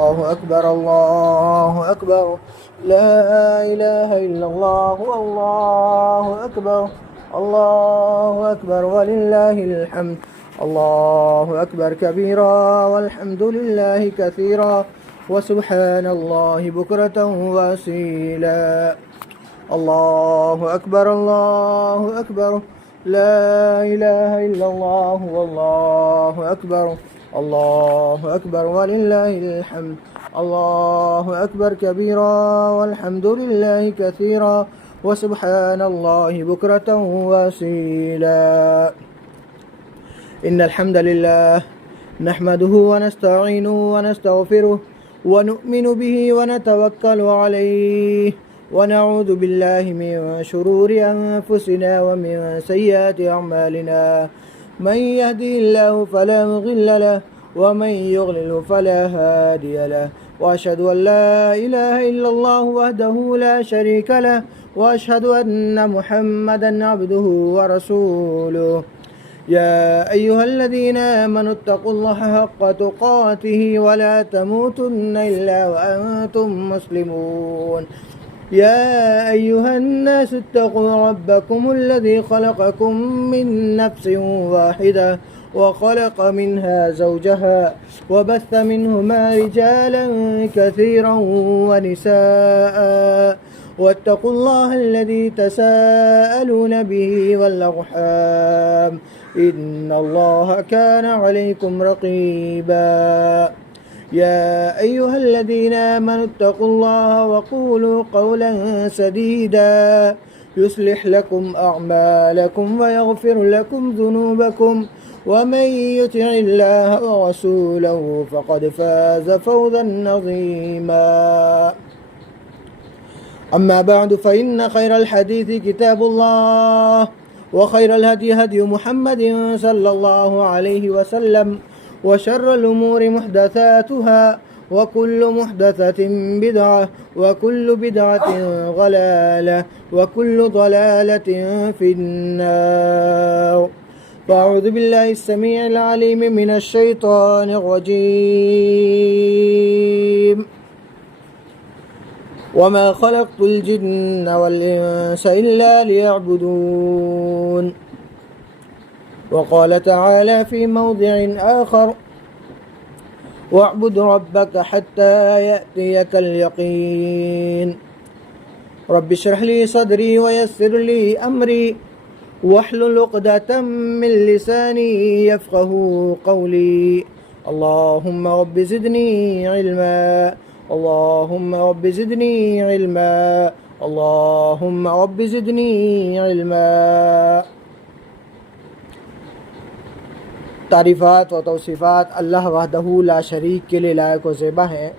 الله أكبر الله أكبر لا إله إلا الله والله أكبر الله أكبر ولله الحمد الله أكبر كبيرا والحمد لله كثيرا وسبحان الله بكرة وأصيلا الله أكبر الله أكبر لا إله إلا الله والله أكبر الله أكبر ولله الحمد الله أكبر كبيرا والحمد لله كثيرا وسبحان الله بكرة وأصيلا إن الحمد لله نحمده ونستعينه ونستغفره ونؤمن به ونتوكل عليه ونعوذ بالله من شرور أنفسنا ومن سيئات أعمالنا من يهدي الله فلا مضل له ومن يضلل فلا هادي له وأشهد أن لا إله إلا الله وحده لا شريك له وأشهد أن محمدا عبده ورسوله يا أيها الذين آمنوا اتقوا الله حق تقاته ولا تموتن إلا وأنتم مسلمون يا أيها الناس اتقوا ربكم الذي خلقكم من نفس واحدة وخلق منها زوجها وبث منهما رجالا كثيرا ونساء واتقوا الله الذي تساءلون به والأرحام إن الله كان عليكم رقيبا يا أيها الذين آمنوا اتقوا الله وقولوا قولا سديدا يصلح لكم أعمالكم ويغفر لكم ذنوبكم ومن يطع الله ورسوله فقد فاز فوزا عظيما أما بعد فإن خير الحديث كتاب الله وخير الهدي هدي محمد صلى الله عليه وسلم وشر الأمور محدثاتها وكل محدثة بدعة وكل بدعة ضلالة وكل ضلالة في النار فأعوذ بالله السميع العليم من الشيطان الرجيم وما خلقت الجن والإنس إلا ليعبدون وقال تعالى في موضع آخر واعبد ربك حتى يأتيك اليقين رب اشرح لي صدري ويسر لي أمري واحلل عقدة من لساني يفقه قولي اللهم رب زدني علما اللهم رب زدني علما اللهم رب زدني علما تعریفات و توصیفات اللہ وحدہ لا شریک کے لیے لائق و زیبا ہیں،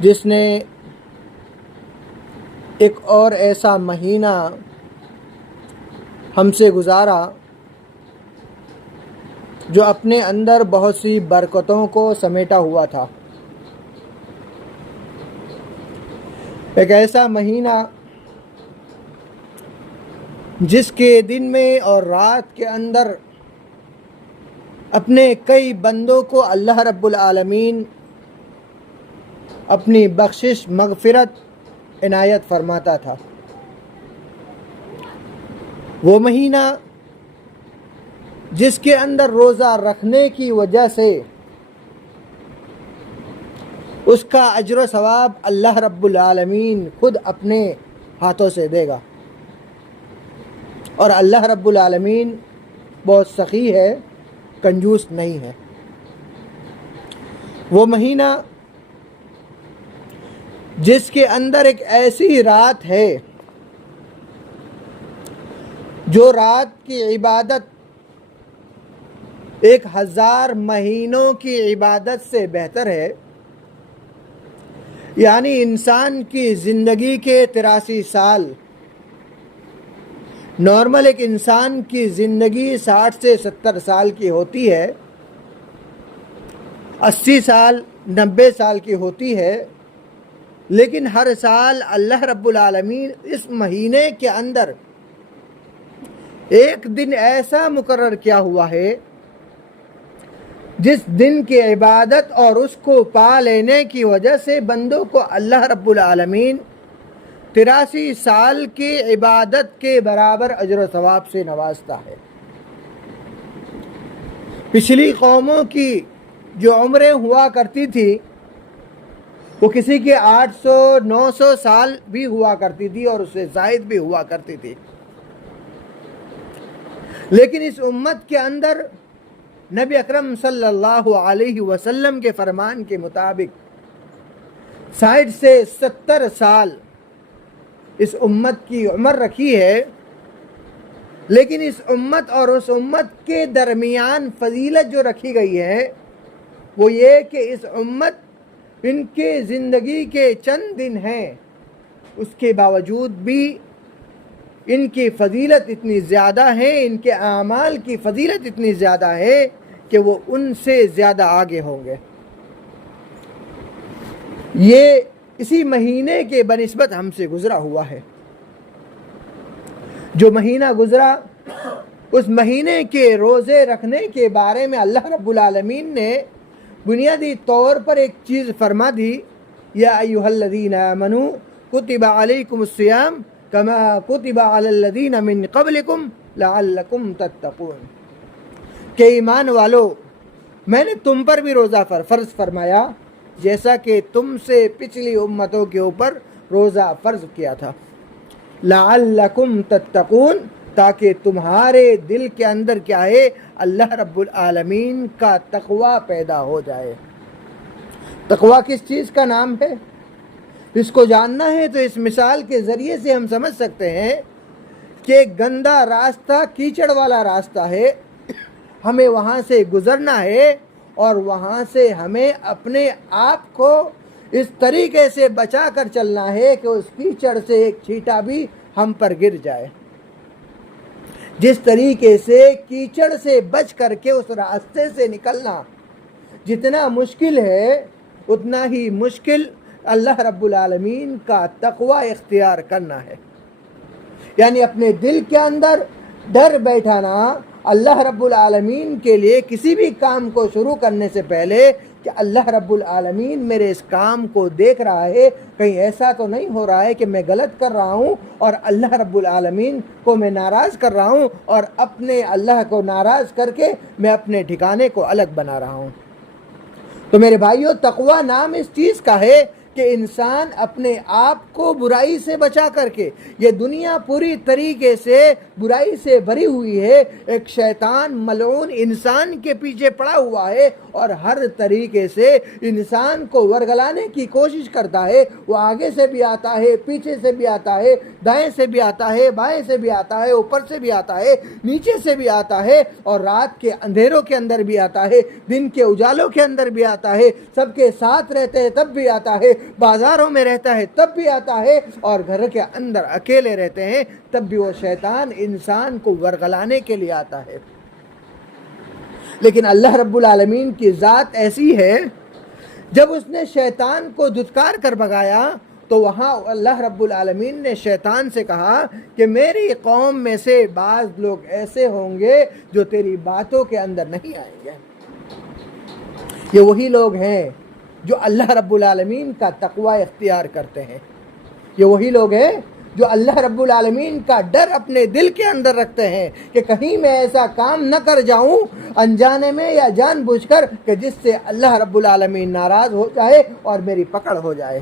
جس نے ایک اور ایسا مہینہ ہم سے گزارا جو اپنے اندر بہت سی برکتوں کو سمیٹا ہوا تھا، ایک ایسا مہینہ جس کے دن میں اور رات کے اندر اپنے کئی بندوں کو اللہ رب العالمین اپنی بخشش مغفرت عنایت فرماتا تھا۔ وہ مہینہ جس کے اندر روزہ رکھنے کی وجہ سے اس کا اجر و ثواب اللہ رب العالمین خود اپنے ہاتھوں سے دے گا، اور اللہ رب العالمین بہت سخی ہے، کنجوس نہیں ہے۔ وہ مہینہ جس کے اندر ایک ایسی رات ہے جو رات کی عبادت 1000 مہینوں کی عبادت سے بہتر ہے، یعنی انسان کی زندگی کے 83 سال، نارمل ایک انسان کی زندگی 60 سے 70 سال کی ہوتی ہے، 80 سال 90 سال کی ہوتی ہے، لیکن ہر سال اللہ رب العالمین اس مہینے کے اندر ایک دن ایسا مقرر کیا ہوا ہے جس دن کی عبادت اور اس کو پا لینے کی وجہ سے بندوں کو اللہ رب العالمین 83 سال کی عبادت کے برابر اجر و ثواب سے نوازتا ہے۔ پچھلی قوموں کی جو عمریں ہوا کرتی تھی وہ کسی کے 800 900 سال بھی ہوا کرتی تھی اور اس سے زائد بھی ہوا کرتی تھی، لیکن اس امت کے اندر نبی اکرم صلی اللہ علیہ وسلم کے فرمان کے مطابق 60 سے 70 سال اس امت کی عمر رکھی ہے، لیکن اس امت اور اس امت کے درمیان فضیلت جو رکھی گئی ہے وہ یہ کہ اس امت ان کے زندگی کے چند دن ہیں، اس کے باوجود بھی ان کی فضیلت اتنی زیادہ ہے، ان کے اعمال کی فضیلت اتنی زیادہ ہے کہ وہ ان سے زیادہ آگے ہوں گے۔ یہ اسی مہینے کے بنسبت ہم سے گزرا ہوا ہے۔ جو مہینہ گزرا اس مہینے کے روزے رکھنے کے بارے میں اللہ رب العالمین نے بنیادی طور پر ایک چیز فرما دی، یا ایھا الذین آمنوا کتب علیکم الصیام کما کتب علی الذین من قبلکم لعلکم تتقون، کہ ایمان والو میں نے تم پر بھی روزہ فرض فرمایا جیسا کہ تم سے پچھلی امتوں کے اوپر روزہ فرض کیا تھا، لعلکم تتقون، تاکہ تمہارے دل کے اندر کیا ہے، اللہ رب العالمین کا تقوی پیدا ہو جائے۔ تقوی کس چیز کا نام ہے؟ اس کو جاننا ہے تو اس مثال کے ذریعے سے ہم سمجھ سکتے ہیں کہ ایک گندا راستہ، کیچڑ والا راستہ ہے، ہمیں وہاں سے گزرنا ہے اور وہاں سے ہمیں اپنے آپ کو اس طریقے سے بچا کر چلنا ہے کہ اس کیچڑ سے ایک چھینٹا بھی ہم پر گر جائے۔ جس طریقے سے کیچڑ سے بچ کر کے اس راستے سے نکلنا جتنا مشکل ہے، اتنا ہی مشکل اللہ رب العالمین کا تقوی اختیار کرنا ہے، یعنی اپنے دل کے اندر ڈر بیٹھانا اللہ رب العالمین کے لیے کسی بھی کام کو شروع کرنے سے پہلے کہ اللہ رب العالمین میرے اس کام کو دیکھ رہا ہے، کہیں ایسا تو نہیں ہو رہا ہے کہ میں غلط کر رہا ہوں اور اللہ رب العالمین کو میں ناراض کر رہا ہوں اور اپنے اللہ کو ناراض کر کے میں اپنے ٹھکانے کو الگ بنا رہا ہوں۔ تو میرے بھائیوں، تقوی نام اس چیز کا ہے کہ انسان اپنے آپ کو برائی سے بچا کر کے، یہ دنیا پوری طریقے سے برائی سے بھری ہوئی ہے، ایک شیطان ملعون انسان کے پیچھے پڑا ہوا ہے اور ہر طریقے سے انسان کو ورگلانے کی کوشش کرتا ہے۔ وہ آگے سے بھی آتا ہے، پیچھے سے بھی آتا ہے، دائیں سے بھی آتا ہے، بائیں سے بھی آتا ہے، اوپر سے بھی آتا ہے، نیچے سے بھی آتا ہے، اور رات کے اندھیروں کے اندر بھی آتا ہے، دن کے اجالوں کے اندر بھی آتا ہے، سب کے ساتھ رہتے ہیں تب بھی آتا ہے، بازاروں میں رہتا ہے تب بھی آتا ہے، اور گھر کے اندر اکیلے رہتے ہیں تب بھی وہ شیطان انسان کو ورگلانے کے لیے آتا ہے۔ لیکن اللہ رب العالمین کی ذات ایسی ہے، جب اس نے شیطان کو دھتکار کر بھگایا تو وہاں اللہ رب العالمین نے شیطان سے کہا کہ میری قوم میں سے بعض لوگ ایسے ہوں گے جو تیری باتوں کے اندر نہیں آئیں گے۔ یہ وہی لوگ ہیں جو اللہ رب العالمین کا تقوی اختیار کرتے ہیں، یہ وہی لوگ ہیں جو اللہ رب العالمین کا ڈر اپنے دل کے اندر رکھتے ہیں کہ کہیں میں ایسا کام نہ کر جاؤں انجانے میں یا جان بوجھ کر کہ جس سے اللہ رب العالمین ناراض ہو جائے اور میری پکڑ ہو جائے۔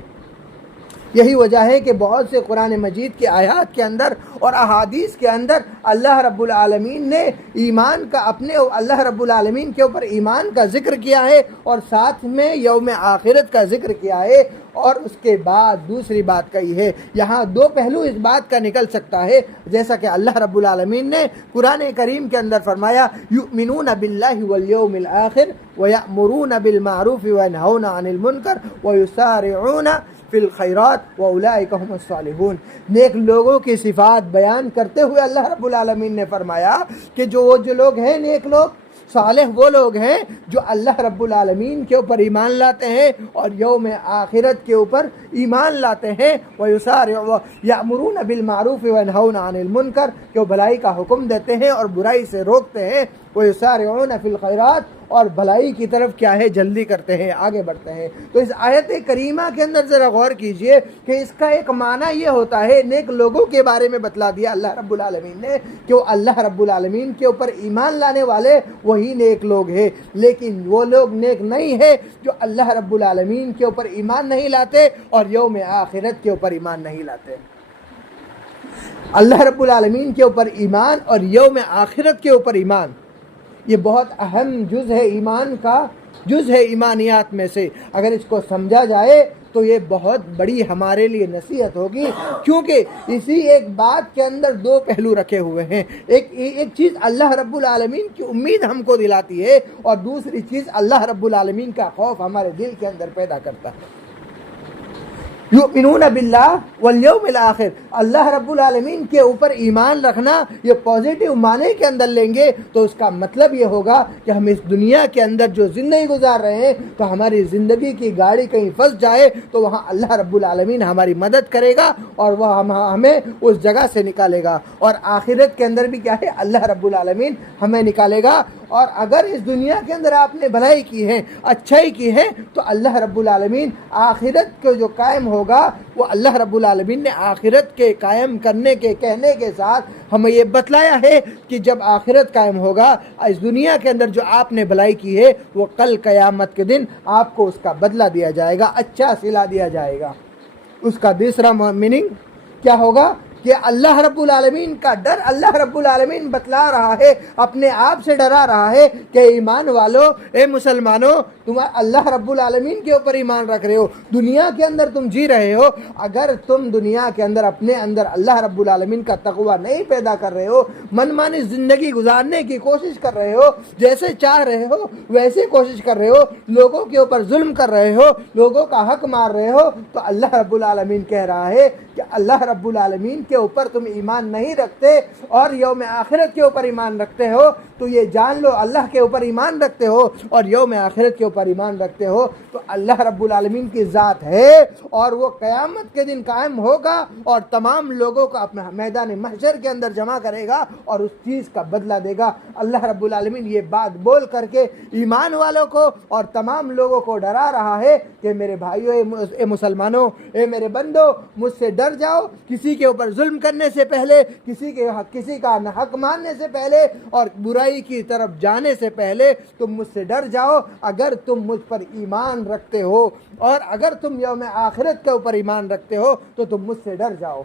یہی وجہ ہے کہ بہت سے قرآن مجید کی آیات کے اندر اور احادیث کے اندر اللہ رب العالمین نے ایمان کا، اپنے اللہ رب العالمین کے اوپر ایمان کا ذکر کیا ہے اور ساتھ میں یوم آخرت کا ذکر کیا ہے، اور اس کے بعد دوسری بات کہی ہے۔ یہاں دو پہلو اس بات کا نکل سکتا ہے، جیسا کہ اللہ رب العالمین نے قرآن کریم کے اندر فرمایا یؤمنون باللہ والیوم الآخر ویأمرون بالمعروف وینہون عن المنکر ویسارعون فی الخیرات واولئک هم الصالحون۔ نیک لوگوں کی صفات بیان کرتے ہوئے اللہ رب العالمین نے فرمایا کہ جو لوگ ہیں نیک لوگ، صالح وہ لوگ ہیں جو اللہ رب العالمین کے اوپر ایمان لاتے ہیں اور یوم آخرت کے اوپر ایمان لاتے ہیں، یأمرون بالمعروف وینہون عن المنکر، کہ وہ بھلائی کا حکم دیتے ہیں اور برائی سے روکتے ہیں، ویسارعون فی الخیرات، اور بھلائی کی طرف کیا ہے جلدی کرتے ہیں، آگے بڑھتے ہیں۔ تو اس آیت کریمہ کے اندر ذرا غور کیجئے کہ اس کا ایک معنی یہ ہوتا ہے، نیک لوگوں کے بارے میں بتلا دیا اللہ رب العالمین نے کہ وہ اللہ رب العالمین کے اوپر ایمان لانے والے وہی نیک لوگ ہیں، لیکن وہ لوگ نیک نہیں ہے جو اللہ رب العالمین کے اوپر ایمان نہیں لاتے اور یوم آخرت کے اوپر ایمان نہیں لاتے۔ اللہ رب العالمین کے اوپر ایمان اور یوم آخرت کے اوپر ایمان، یہ بہت اہم جز ہے، ایمان کا جز ہے ایمانیات میں سے۔ اگر اس کو سمجھا جائے تو یہ بہت بڑی ہمارے لیے نصیحت ہوگی، کیونکہ اسی ایک بات کے اندر دو پہلو رکھے ہوئے ہیں۔ ایک چیز اللہ رب العالمین کی امید ہم کو دلاتی ہے، اور دوسری چیز اللہ رب العالمین کا خوف ہمارے دل کے اندر پیدا کرتا ہے۔ یؤمنون باللہ والیوم الآخر، اللہ رب العالمین کے اوپر ایمان رکھنا، یہ پازیٹیو معنی کے اندر لیں گے تو اس کا مطلب یہ ہوگا کہ ہم اس دنیا کے اندر جو زندگی گزار رہے ہیں تو ہماری زندگی کی گاڑی کہیں پھنس جائے تو وہاں اللہ رب العالمین ہماری مدد کرے گا اور وہ ہمیں اس جگہ سے نکالے گا، اور آخرت کے اندر بھی کیا ہے، اللہ رب العالمین ہمیں نکالے گا۔ اور اگر اس دنیا کے اندر آپ نے بھلائی کی ہے، اچھائی کی ہے، تو اللہ رب العالمین آخرت کے جو قائم ہوگا وہ اللہ رب العالمین نے آخرت کے قائم کرنے کے کہنے کے ساتھ ہمیں یہ بتلایا ہے کہ جب آخرت قائم ہوگا، اس دنیا کے اندر جو آپ نے بھلائی کی ہے وہ کل قیامت کے دن آپ کو اس کا بدلہ دیا جائے گا، اچھا صلہ دیا جائے گا۔ اس کا دوسرا میننگ کیا ہوگا کہ اللہ رب العالمین کا ڈر، اللہ رب العالمین بتلا رہا ہے، اپنے آپ سے ڈرا رہا ہے کہ ایمان والو، اے مسلمانوں، تم اللہ رب العالمین کے اوپر ایمان رکھ رہے ہو، دنیا کے اندر تم جی رہے ہو، اگر تم دنیا کے اندر اپنے اندر اللہ رب العالمین کا تقوی نہیں پیدا کر رہے ہو، من مانی زندگی گزارنے کی کوشش کر رہے ہو، جیسے چاہ رہے ہو ویسے کوشش کر رہے ہو، لوگوں کے اوپر ظلم کر رہے ہو، لوگوں کا حق مار رہے ہو، تو اللہ رب العالمین کہہ رہا ہے کہ اللہ رب العالمین کے اوپر تم ایمان نہیں رکھتے اور یوم آخرت کے اوپر ایمان رکھتے ہو، تو یہ جان لو اللہ کے اوپر ایمان رکھتے ہو اور یوم آخرت کے اوپر ایمان رکھتے ہو تو اللہ رب العالمین کی ذات ہے، اور وہ قیامت کے دن قائم ہوگا اور تمام لوگوں کو اپنے میدان محشر کے اندر جمع کرے گا اور اس چیز کا بدلہ دے گا۔ اللہ رب العالمین یہ بات بول کر کے ایمان والوں کو اور تمام لوگوں کو ڈرا رہا ہے کہ میرے بھائیوں، اے مسلمانوں، اے میرے بندو، مجھ سے ڈر جاؤ، کسی کے اوپر ظلم کرنے سے پہلے، کسی کا حق ماننے سے پہلے اور برائی کی طرف جانے سے پہلے تم مجھ سے ڈر جاؤ۔ اگر تم مجھ پر ایمان رکھتے ہو اور اگر تم یوم آخرت کے اوپر ایمان رکھتے ہو تو تم مجھ سے ڈر جاؤ۔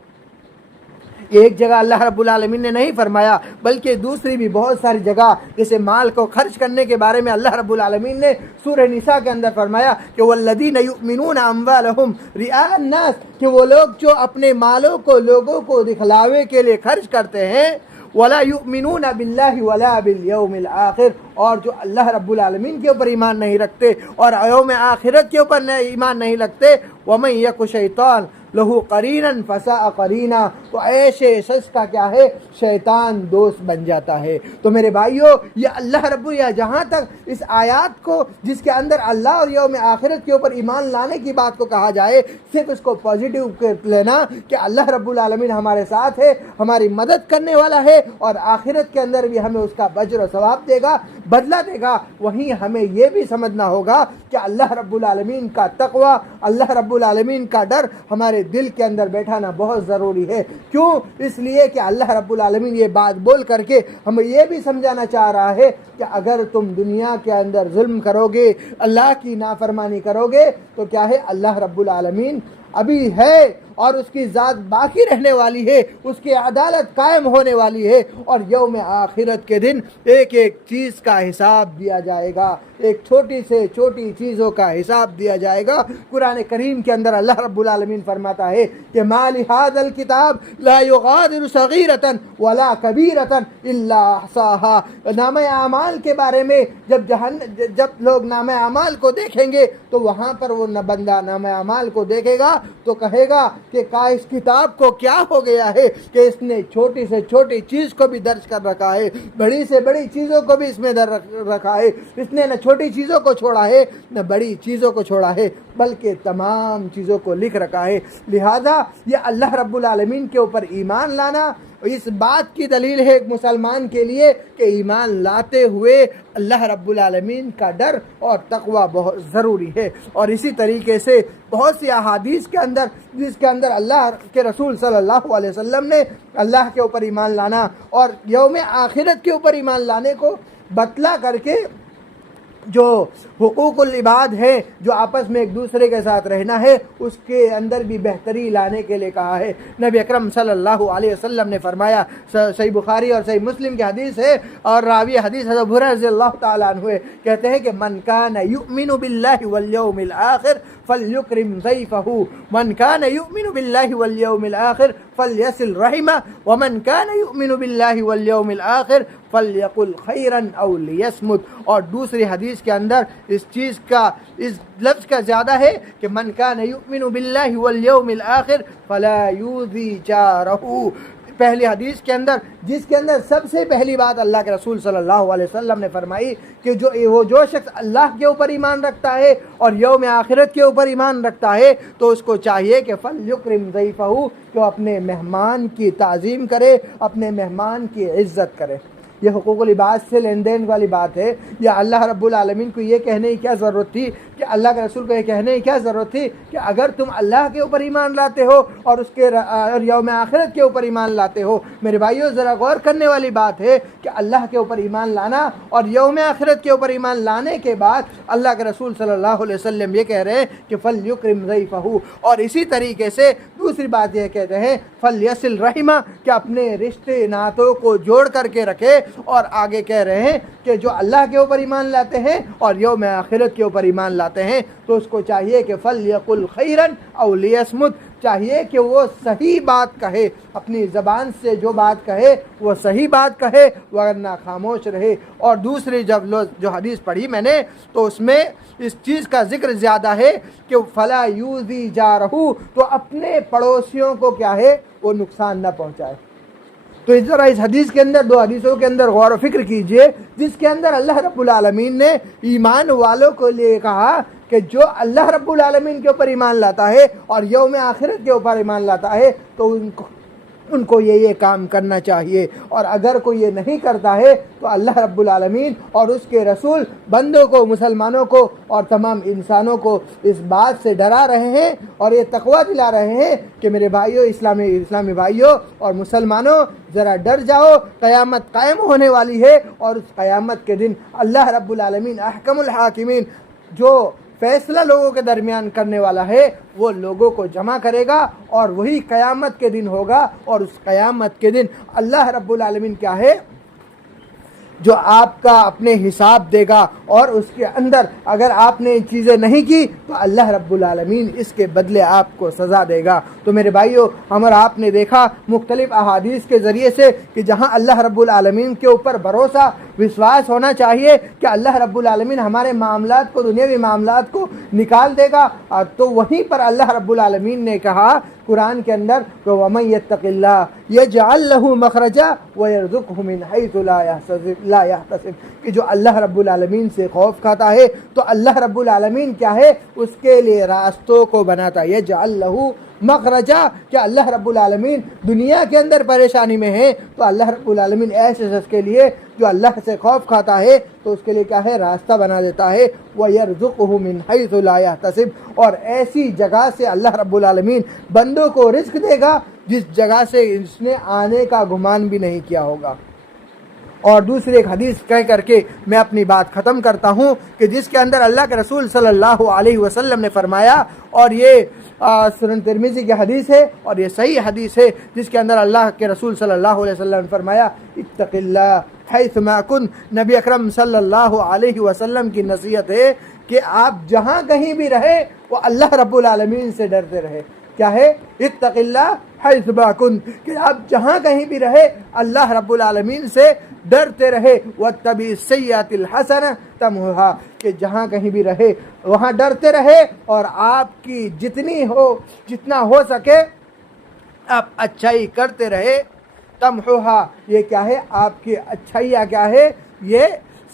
ایک جگہ اللہ رب العالمین نے نہیں فرمایا، بلکہ دوسری بھی بہت ساری جگہ، جیسے مال کو خرچ کرنے کے بارے میں اللہ رب العالمین نے سورہ نساء کے اندر فرمایا کہ والذین یؤمنون اموالہم رئاء الناس، کہ وہ لوگ جو اپنے مالوں کو لوگوں کو دکھلاوے کے لیے خرچ کرتے ہیں، ولا یؤمنون باللہ ولا بالیوم الآخر، اور جو اللہ رب العالمین کے اوپر ایمان نہیں رکھتے اور یوم آخرت کے اوپر ایمان نہیں رکھتے، ومن یک شیطان لہو قرینا فساء قرینا، تو ایسے شخص کا کیا ہے، شیطان دوست بن جاتا ہے۔ تو میرے بھائیوں، یہ اللہ رب جہاں تک اس آیات کو جس کے اندر اللہ اور یوم آخرت کے اوپر ایمان لانے کی بات کو کہا جائے، صرف اس کو پازیٹیو لینا کہ اللہ رب العالمین ہمارے ساتھ ہے، ہماری مدد کرنے والا ہے اور آخرت کے اندر بھی ہمیں اس کا اجر و ثواب دے گا، بدلہ دے گا۔ وہیں ہمیں یہ بھی سمجھنا ہوگا کہ اللہ رب العالمین کا تقوی، اللہ رب العالمین کا ڈر ہمارے دل کے اندر بیٹھانا بہت ضروری ہے۔ کیوں؟ اس لیے کہ اللہ رب العالمین یہ بات بول کر کے ہمیں یہ بھی سمجھانا چاہ رہا ہے کہ اگر تم دنیا کے اندر ظلم کرو گے، اللہ کی نافرمانی کرو گے، تو کیا ہے، اللہ رب العالمین ابھی ہے اور اس کی ذات باقی رہنے والی ہے، اس کی عدالت قائم ہونے والی ہے، اور یوم آخرت کے دن ایک ایک چیز کا حساب دیا جائے گا، ایک چھوٹی سے چھوٹی چیزوں کا حساب دیا جائے گا۔ قرآن کریم کے اندر اللہ رب العالمین فرماتا ہے کہ ما لہذا الکتاب لا یغادر صغیرۃ ولا کبیرۃ الا احصاها، نامہ اعمال کے بارے میں جب لوگ نامہ اعمال کو دیکھیں گے تو وہاں پر وہ بندہ نامہ اعمال کو دیکھے گا تو کہے گا کہ اس کتاب کو کیا ہو گیا ہے کہ اس نے چھوٹی سے چھوٹی چیز کو بھی درج کر رکھا ہے، بڑی سے بڑی چیزوں کو بھی اس میں رکھا ہے، اس نے نہ چھوٹی چیزوں کو چھوڑا ہے نہ بڑی چیزوں کو چھوڑا ہے، بلکہ تمام چیزوں کو لکھ رکھا ہے۔ لہذا یہ اللہ رب العالمین کے اوپر ایمان لانا، اس بات کی دلیل ہے ایک مسلمان کے لیے کہ ایمان لاتے ہوئے اللہ رب العالمین کا ڈر اور تقوی بہت ضروری ہے۔ اور اسی طریقے سے بہت سی احادیث کے اندر جس کے اندر اللہ کے رسول صلی اللہ علیہ وسلم نے اللہ کے اوپر ایمان لانا اور یوم آخرت کے اوپر ایمان لانے کو بتلا کر کے جو حقوق العباد ہے، جو آپس میں ایک دوسرے کے ساتھ رہنا ہے، اس کے اندر بھی بہتری لانے کے لیے کہا ہے۔ نبی اکرم صلی اللہ علیہ وسلم نے فرمایا، صحیح بخاری اور صحیح مسلم کی حدیث ہے اور راوی حدیث حضرت ابو ہریرہ رضی اللہ تعالیٰ عنہ کہتے ہیں کہ من کان یؤمن باللہ والیوم الآخر فلیکرم ضیفہ، من کان یؤمن باللہ والیوم الآخر فلیصل رحمہ، ومن کان یؤمن باللہ والیوم الآخر فلیقل خیرا او لیصمت۔ اور دوسری حدیث کے اندر اس لفظ کا زیادہ ہے کہ من کان یؤمن باللہ والیوم الآخر فلا یؤذی جارہ۔ پہلی حدیث کے اندر جس کے اندر سب سے پہلی بات اللہ کے رسول صلی اللہ علیہ وسلم نے فرمائی کہ جو شخص اللہ کے اوپر ایمان رکھتا ہے اور یوم آخرت کے اوپر ایمان رکھتا ہے تو اس کو چاہیے کہ فلیکرم ضیفہ، کہ اپنے مہمان کی تعظیم کرے، اپنے مہمان کی عزت کرے۔ یہ حقوق العباد سے لین دین والی بات ہے۔ یا اللہ رب العالمین کو یہ کہنے کی کیا ضرورت تھی، کہ اللہ کے رسول کو یہ کہنے کی کیا ضرورت تھی کہ اگر تم اللہ کے اوپر ایمان لاتے ہو اور اور یوم آخرت کے اوپر ایمان لاتے ہو۔ میرے بھائیوں، ذرا غور کرنے والی بات ہے کہ اللہ کے اوپر ایمان لانا اور یوم آخرت کے اوپر ایمان لانے کے بعد اللہ کے رسول صلی اللہ علیہ وسلم یہ کہہ رہے ہیں کہ فلیکرم ضیفہ، اور اسی طریقے سے دوسری بات یہ کہتے ہیں فلیصل رحمہ، کہ اپنے رشتے ناتوں کو جوڑ کر کے رکھے، اور آگے کہہ رہے ہیں کہ جو اللہ کے اوپر ایمان لاتے ہیں اور یوم آخرت کے اوپر ایمان لاتے ہیں تو اس کو چاہیے کہ فلیقل خیرا او لیصمت، چاہیے کہ وہ صحیح بات کہے، اپنی زبان سے جو بات کہے وہ صحیح بات کہے، ورنہ خاموش رہے۔ اور دوسری جو حدیث پڑھی میں نے تو اس میں اس چیز کا ذکر زیادہ ہے کہ فلا یؤذی جارہ، تو اپنے پڑوسیوں کو کیا ہے وہ نقصان نہ پہنچائے۔ تو اس طرح اس حدیث کے اندر، دو حدیثوں کے اندر غور و فکر کیجئے جس کے اندر اللہ رب العالمین نے ایمان والوں کو لیے کہا کہ جو اللہ رب العالمین کے اوپر ایمان لاتا ہے اور یوم آخرت کے اوپر ایمان لاتا ہے تو ان کو یہ کام کرنا چاہیے، اور اگر کوئی یہ نہیں کرتا ہے تو اللہ رب العالمین اور اس کے رسول بندوں کو، مسلمانوں کو اور تمام انسانوں کو اس بات سے ڈرا رہے ہیں اور یہ تقویٰ دلا رہے ہیں کہ میرے بھائیوں، اسلامی بھائیوں اور مسلمانوں، ذرا ڈر جاؤ، قیامت قائم ہونے والی ہے، اور اس قیامت کے دن اللہ رب العالمین احکم الحاکمین، جو فیصلہ لوگوں کے درمیان کرنے والا ہے، وہ لوگوں کو جمع کرے گا، اور وہی قیامت کے دن ہوگا۔ اور اس قیامت کے دن اللہ رب العالمین کیا ہے جو آپ کا اپنے حساب دے گا، اور اس کے اندر اگر آپ نے چیزیں نہیں کی تو اللہ رب العالمین اس کے بدلے آپ کو سزا دے گا۔ تو میرے بھائیوں، ہم اور آپ نے دیکھا مختلف احادیث کے ذریعے سے کہ جہاں اللہ رب العالمین کے اوپر بھروسہ، وشواس ہونا چاہیے کہ اللہ رب العالمین ہمارے معاملات کو، دنیاوی معاملات کو نکال دے گا، تو وہیں پر اللہ رب العالمین نے کہا قرآن کے اندر کہ وَمَن يَتَّقِ اللَّهَ يَجْعَل لَّهُ مَخْرَجًا وَيَرْزُقْهُ مِنْ حَيْثُ لَا يَحْتَسِبُ، کہ جو اللہ رب العالمین سے خوف کھاتا ہے تو اللہ رب العالمین کیا ہے اس کے لیے راستوں کو بناتا ہے۔ يَجْعَل لَّهُ مخرجا، کہ اللہ رب العالمین دنیا کے اندر پریشانی میں ہے تو اللہ رب العالمین ایسے شخص کے لیے جو اللہ سے خوف کھاتا ہے تو اس کے لیے کیا ہے راستہ بنا دیتا ہے۔ وَيَرْزُقْهُ مِنْ حَيْثُ لَا يَحْتَسِبُ، اور ایسی جگہ سے اللہ رب العالمین بندوں کو رزق دے گا جس جگہ سے اس نے آنے کا گمان بھی نہیں کیا ہوگا۔ اور دوسری ایک حدیث کہہ کر کے میں اپنی بات ختم کرتا ہوں کہ جس کے اندر اللہ کے رسول صلی اللہ علیہ وسلم نے فرمایا، اور یہ سنن ترمذی کی حدیث ہے اور یہ صحیح حدیث ہے، جس کے اندر اللہ کے رسول صلی اللہ علیہ وسلم نے فرمایا اتق اللہ حیث ما کنت۔ نبی اکرم صلی اللہ علیہ وسلم کی نصیحت ہے کہ آپ جہاں کہیں بھی رہے وہ اللہ رب العالمین سے ڈرتے رہے۔ کیا ہے؟ اتق اللہ حیث ما کنت، کہ آپ جہاں کہیں بھی رہے اللہ رب العالمین سے ڈرتے رہے۔ واتبع السیئۃ الحسنۃ تمحها، کہ جہاں کہیں بھی رہے وہاں ڈرتے رہے، اور آپ کی جتنا ہو سکے آپ اچھائی کرتے رہے۔ تمحها، یہ کیا ہے؟ آپ کی اچھائیاں کیا ہے؟ یہ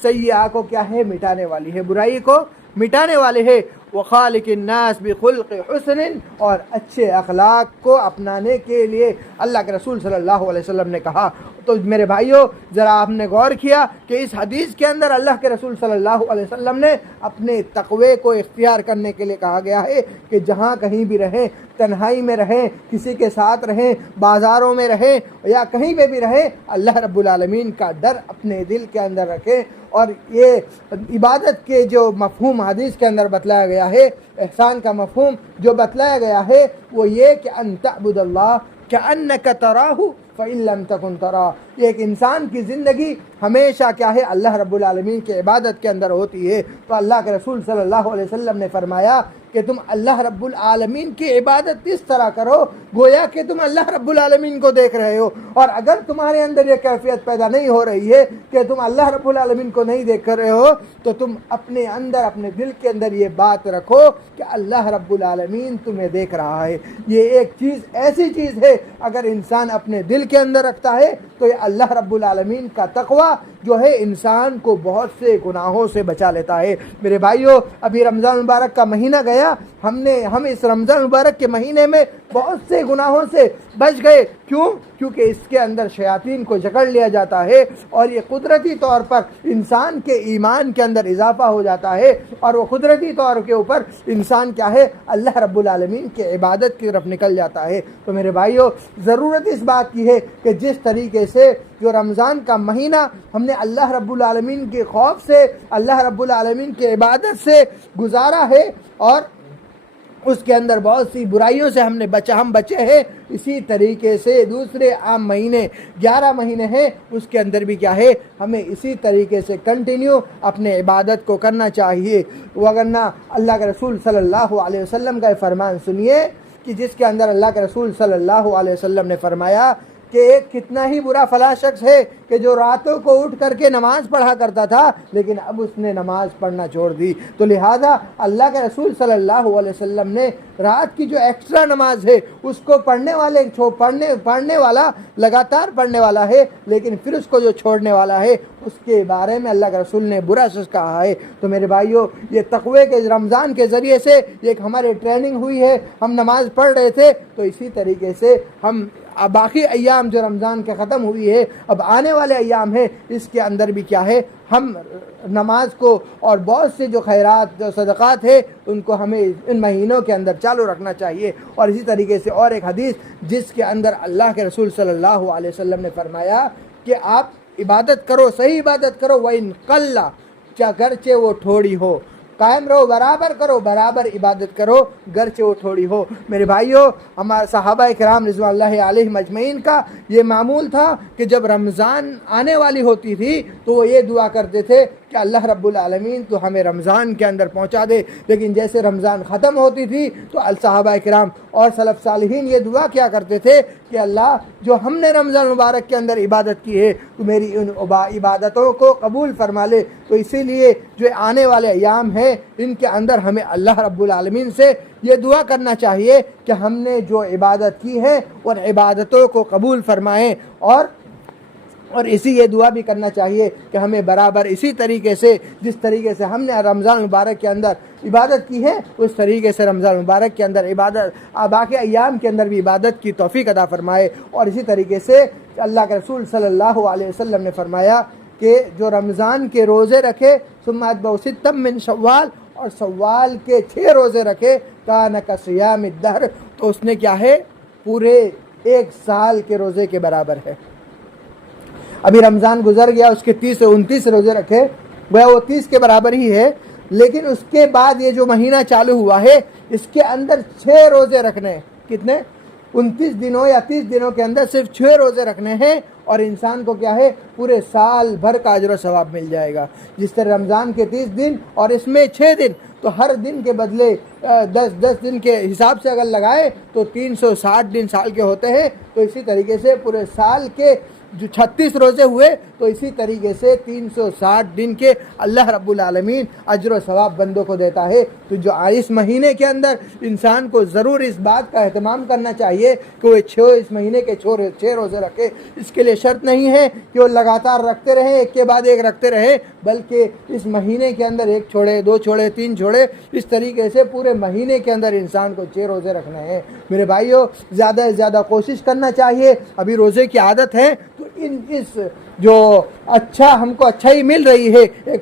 سیئہ کو کیا ہے؟ مٹانے والی ہے، برائی کو مٹانے والے ہے۔ وخالق الناس بخلق حسن، اور اچھے اخلاق کو اپنانے کے لیے اللہ کے رسول صلی اللہ علیہ وسلم نے کہا۔ تو میرے بھائیوں، ذرا آپ نے غور کیا کہ اس حدیث کے اندر اللہ کے رسول صلی اللہ علیہ وسلم نے اپنے تقوی کو اختیار کرنے کے لیے کہا گیا ہے کہ جہاں کہیں بھی رہیں، تنہائی میں رہیں، کسی کے ساتھ رہیں، بازاروں میں رہیں یا کہیں پہ بھی رہیں، اللہ رب العالمین کا ڈر اپنے دل کے اندر رکھیں۔ اور یہ عبادت کے جو مفہوم حدیث کے اندر بتلایا گیا ہے، احسان کا مفہوم جو بتلایا گیا ہے وہ یہ کہ ان تعبد اللہ کأنک تراہ فإن لم تکن تراہ، یہ ایک انسان کی زندگی ہمیشہ کیا ہے، اللہ رب العالمین کی عبادت کے اندر ہوتی ہے۔ تو اللہ کے رسول صلی اللہ علیہ وسلم نے فرمایا کہ تم اللہ رب العالمین کی عبادت اس طرح کرو گویا کہ تم اللہ رب العالمین کو دیکھ رہے ہو۔ اور اگر تمہارے اندر یہ کیفیت پیدا نہیں ہو رہی ہے کہ تم اللہ رب العالمین کو نہیں دیکھ رہے ہو، تو تم اپنے اندر، اپنے دل کے اندر یہ بات رکھو کہ اللہ رب العالمین تمہیں دیکھ رہا ہے۔ یہ ایک چیز ایسی چیز ہے اگر انسان اپنے دل کے اندر رکھتا ہے تو یہ اللہ رب العالمین کا تقوی جو ہے انسان کو بہت سے گناہوں سے بچا لیتا ہے۔ میرے بھائیوں، ابھی رمضان مبارک کا مہینہ گیا، ہم اس رمضان مبارک کے مہینے میں بہت سے گناہوں سے بچ گئے۔ کیوں؟ کیونکہ اس کے اندر شیاطین کو جکڑ لیا جاتا ہے اور یہ قدرتی طور پر انسان کے ایمان کے اندر اضافہ ہو جاتا ہے، اور وہ قدرتی طور کے اوپر انسان کیا ہے، اللہ رب العالمین کی عبادت کی طرف نکل جاتا ہے۔ تو میرے بھائیوں، ضرورت اس بات کی ہے کہ جس طریقے سے جو رمضان کا مہینہ ہم نے اللہ رب العالمین کے خوف سے، اللہ رب العالمین کی عبادت سے گزارا ہے اور اس کے اندر بہت سی برائیوں سے ہم بچے ہیں، اسی طریقے سے دوسرے عام مہینے 11 مہینے ہیں، اس کے اندر بھی کیا ہے، ہمیں اسی طریقے سے کنٹینیو اپنے عبادت کو کرنا چاہیے۔ وگرنہ اللہ کے رسول صلی اللہ علیہ وسلم کا فرمان سنیے کہ جس کے اندر اللہ کے رسول صلی اللہ علیہ وسلم نے فرمایا کہ ایک کتنا ہی برا فلاں شخص ہے کہ جو راتوں کو اٹھ کر کے نماز پڑھا کرتا تھا لیکن اب اس نے نماز پڑھنا چھوڑ دی۔ تو لہذا اللہ کے رسول صلی اللہ علیہ وسلم نے رات کی جو ایکسٹرا نماز ہے اس کو پڑھنے والا لگاتار پڑھنے والا ہے، لیکن پھر اس کو جو چھوڑنے والا ہے اس کے بارے میں اللہ کے رسول نے برا سچ کہا ہے۔ تو میرے بھائیوں، یہ تقوی کے رمضان کے ذریعے سے ایک ہمارے ٹریننگ ہوئی ہے، ہم نماز پڑھ رہے تھے، تو اسی طریقے سے ہم باقی ایام جو رمضان کے ختم ہوئی ہے، اب آنے والے ایام ہیں، اس کے اندر بھی کیا ہے، ہم نماز کو اور بہت سے جو خیرات، جو صدقات ہے، ان کو ہمیں ان مہینوں کے اندر چالو رکھنا چاہیے۔ اور اسی طریقے سے اور ایک حدیث جس کے اندر اللہ کے رسول صلی اللہ علیہ وسلم نے فرمایا کہ آپ عبادت کرو، صحیح عبادت کرو، وَإِن قَلَّ، گرچہ وہ تھوڑی ہو، قائم رہو، برابر کرو، برابر عبادت کرو گرچہ وہ تھوڑی ہو۔ میرے بھائیوں، ہمارے صحابہ کرام رضوان اللہ علیہم اجمعین کا یہ معمول تھا کہ جب رمضان آنے والی ہوتی تھی تو وہ یہ دعا کرتے تھے کہ اللہ رب العالمین تو ہمیں رمضان کے اندر پہنچا دے، لیکن جیسے رمضان ختم ہوتی تھی تو صحابہ کرام اور سلف صالحین یہ دعا کیا کرتے تھے کہ اللہ، جو ہم نے رمضان مبارک کے اندر عبادت کی ہے تو میری ان عبادتوں کو قبول فرما لے۔ تو اسی لیے جو آنے والے ایام ہیں ان کے اندر ہمیں اللہ رب العالمین سے یہ دعا کرنا چاہیے کہ ہم نے جو عبادت کی ہے ان عبادتوں کو قبول فرمائیں، اور اسی یہ دعا بھی کرنا چاہیے کہ ہمیں برابر اسی طریقے سے جس طریقے سے ہم نے رمضان مبارک کے اندر عبادت کی ہے اس طریقے سے رمضان مبارک کے اندر باقی ایام کے اندر بھی عبادت کی توفیق عطا فرمائے۔ اور اسی طریقے سے اللہ کے رسول صلی اللہ علیہ وسلم نے فرمایا کہ جو رمضان کے روزے رکھے ثم اتبعوا ستا من شوال، اور شوال کے 6 روزے رکھے کان کصیام الدہر، تو اس نے کیا ہے، پورے 1 سال کے روزے کے برابر ہے۔ ابھی رمضان گزر گیا، اس کے 30 سے 29 روزے رکھے، وہ 30 کے برابر ہی ہے، لیکن اس کے بعد یہ جو مہینہ چالو ہوا ہے اس کے اندر 6 روزے رکھنے، کتنے، 29 دنوں یا 30 دنوں کے اندر صرف 6 روزے رکھنے ہیں، اور انسان کو کیا ہے، پورے سال بھر کا اجر و ثواب مل جائے گا۔ جس طرح رمضان کے 30 دن اور اس میں 6 دن، تو ہر دن کے بدلے 10 دن کے حساب سے اگر لگائے تو 360 دن سال کے ہوتے ہیں۔ تو اسی طریقے سے پورے سال کے جو 36 روزے ہوئے تو اسی طریقے سے 360 دن کے اللہ رب العالمین اجر و ثواب بندوں کو دیتا ہے۔ تو جو اس مہینے کے اندر انسان کو ضرور اس بات کا اہتمام کرنا چاہیے کہ وہ اس مہینے کے 6 روزے رکھے۔ اس کے لیے شرط نہیں ہے کہ وہ لگاتار رکھتے رہیں، ایک کے بعد ایک رکھتے رہیں، بلکہ اس مہینے کے اندر 1 چھوڑے، 2 چھوڑے، 3 چھوڑے، اس طریقے سے پورے مہینے کے اندر انسان کو 6 روزے رکھنے ہیں۔ میرے بھائیوں، زیادہ سے زیادہ کوشش کرنا چاہیے۔ ابھی روزے کی عادت ہے تو اس جو ہم کو اچھائی مل رہی ہے، ایک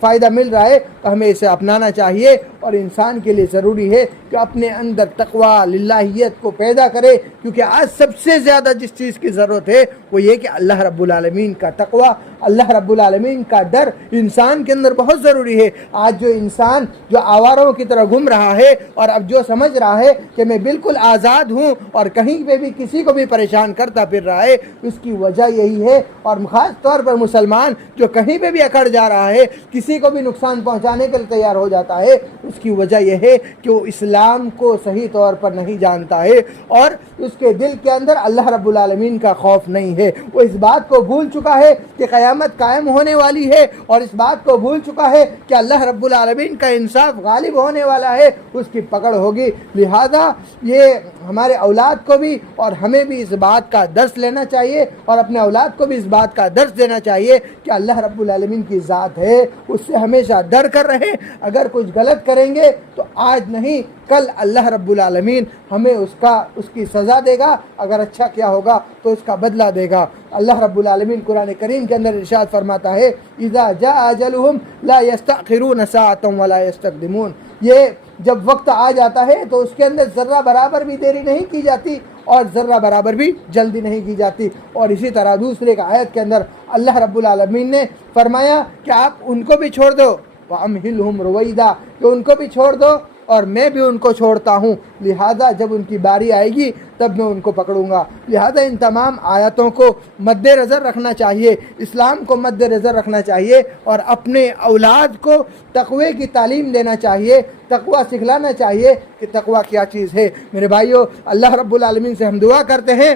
فائدہ مل رہا ہے، تو ہمیں اسے اپنانا چاہیے۔ اور انسان کے لیے ضروری ہے کہ اپنے اندر تقوی للہیت کو پیدا کرے، کیونکہ آج سب سے زیادہ جس چیز کی ضرورت ہے وہ یہ کہ اللہ رب العالمین کا تقوی، اللہ رب العالمین کا ڈر انسان کے اندر بہت ضروری ہے۔ آج جو انسان جو آواروں کی طرح گھوم رہا ہے اور اب جو سمجھ رہا ہے کہ میں بالکل آزاد ہوں اور کہیں پہ بھی کسی کو بھی پریشان کرتا پھر رہا ہے، اس کی وجہ یہی ہے۔ اور خاص طور پر مسلمان جو کہیں پہ بھی اکڑ جا رہا ہے، کسی کو بھی نقصان پہنچانے کے لیے تیار ہو جاتا ہے، اس کی وجہ یہ ہے کہ وہ اسلام کو صحیح طور پر نہیں جانتا ہے اور اس کے دل کے اندر اللہ رب العالمین کا خوف نہیں ہے۔ وہ اس بات کو بھول چکا ہے کہ قیامت قائم ہونے والی ہے، اور اس بات کو بھول چکا ہے کہ اللہ رب العالمین کا انصاف غالب ہونے والا ہے، اس کی پکڑ ہوگی۔ لہذا یہ ہمارے اولاد کو بھی اور ہمیں بھی اس بات کا درس لینا چاہیے، اور اپنے اولاد کو بھی اس بات کا درس دینا چاہیے کہ اللہ رب العالمین کی ذات ہے، اس سے ہمیشہ ڈر کر رہے۔ اگر کچھ غلط کریں گے تو آج نہیں کل اللہ رب العالمین ہمیں اس کی سزا دے گا، اگر اچھا کیا ہوگا تو اس کا بدلہ دے گا۔ اللہ رب العالمین قرآن کریم کے اندر ارشاد فرماتا ہے، اذا جاء اجلهم لا يستأخرون ساعة ولا يستقدمون۔ یہ جب وقت آ جاتا ہے تو اس کے اندر ذرہ برابر بھی دیری نہیں کی جاتی اور ذرہ برابر بھی جلدی نہیں کی جاتی۔ اور اسی طرح دوسرے کا آیت کے اندر اللہ رب العالمین نے فرمایا کہ آپ ان کو بھی چھوڑ دو، وَأَمْهِلْهُمْ رُوَيْدًا، کہ ان کو بھی چھوڑ دو اور میں بھی ان کو چھوڑتا ہوں، لہذا جب ان کی باری آئے گی تب میں ان کو پکڑوں گا۔ لہذا ان تمام آیتوں کو مد نظر رکھنا چاہیے، اسلام کو مد نظر رکھنا چاہیے، اور اپنے اولاد کو تقوی کی تعلیم دینا چاہیے، تقوی سکھلانا چاہیے کہ تقوی کیا چیز ہے۔ میرے بھائیوں، اللہ رب العالمین سے ہم دعا کرتے ہیں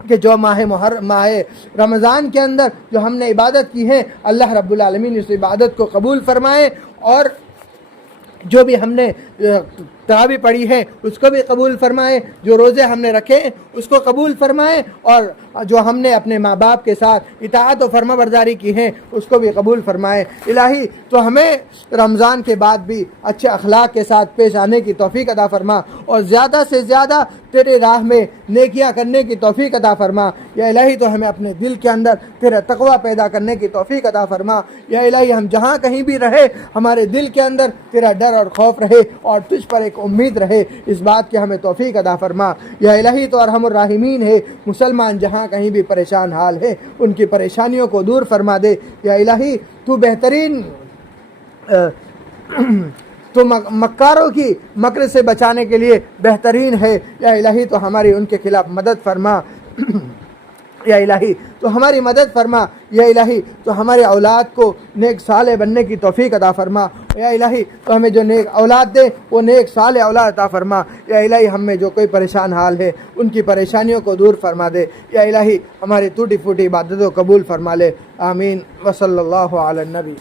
کہ جو ماہ رمضان کے اندر جو ہم نے عبادت کی ہے، اللہ رب العالمین اس عبادت کو قبول فرمائے، اور جو بھی ہم نے تراویح پڑھی ہے اس کو بھی قبول فرمائے، جو روزے ہم نے رکھے ہیں اس کو قبول فرمائے، اور جو ہم نے اپنے ماں باپ کے ساتھ اطاعت و فرما برداری کی ہے اس کو بھی قبول فرمائے۔ الہی تو ہمیں رمضان کے بعد بھی اچھے اخلاق کے ساتھ پیش آنے کی توفیق عطا فرما، اور زیادہ سے زیادہ تیرے راہ میں نیکیاں کرنے کی توفیق عطا فرما۔ یا الہی تو ہمیں اپنے دل کے اندر تیرا تقوی پیدا کرنے کی توفیق عطا فرما۔ یا الہی ہم جہاں کہیں بھی رہے ہمارے دل کے اندر تیرا ڈر اور خوف رہے اور تجھ پر ایک امید رہے، اس بات کی ہمیں توفیق عطا فرما۔ یا الہی تو ارحم الراحمین ہے، مسلمان جہاں کہیں بھی پریشان حال ہے ان کی پریشانیوں کو دور فرما دے۔ یا الہی تو بہترین تو مکاروں کی مکر سے بچانے کے لیے بہترین ہے۔ یا الہی تو ہماری ان کے خلاف مدد فرما۔ یا الہی تو ہماری مدد فرما۔ یا الہی تو ہمارے اولاد کو نیک صالح بننے کی توفیق عطا فرما۔ یا الہی تو ہمیں جو نیک اولاد دے وہ نیک صالح اولاد عطا فرما۔ یا الہی ہم میں جو کوئی پریشان حال ہے ان کی پریشانیوں کو دور فرما دے۔ یا الہی ہماری ٹوٹی پھوٹی عبادتوں قبول فرما لے۔ آمین وصلی اللہ علی النبی۔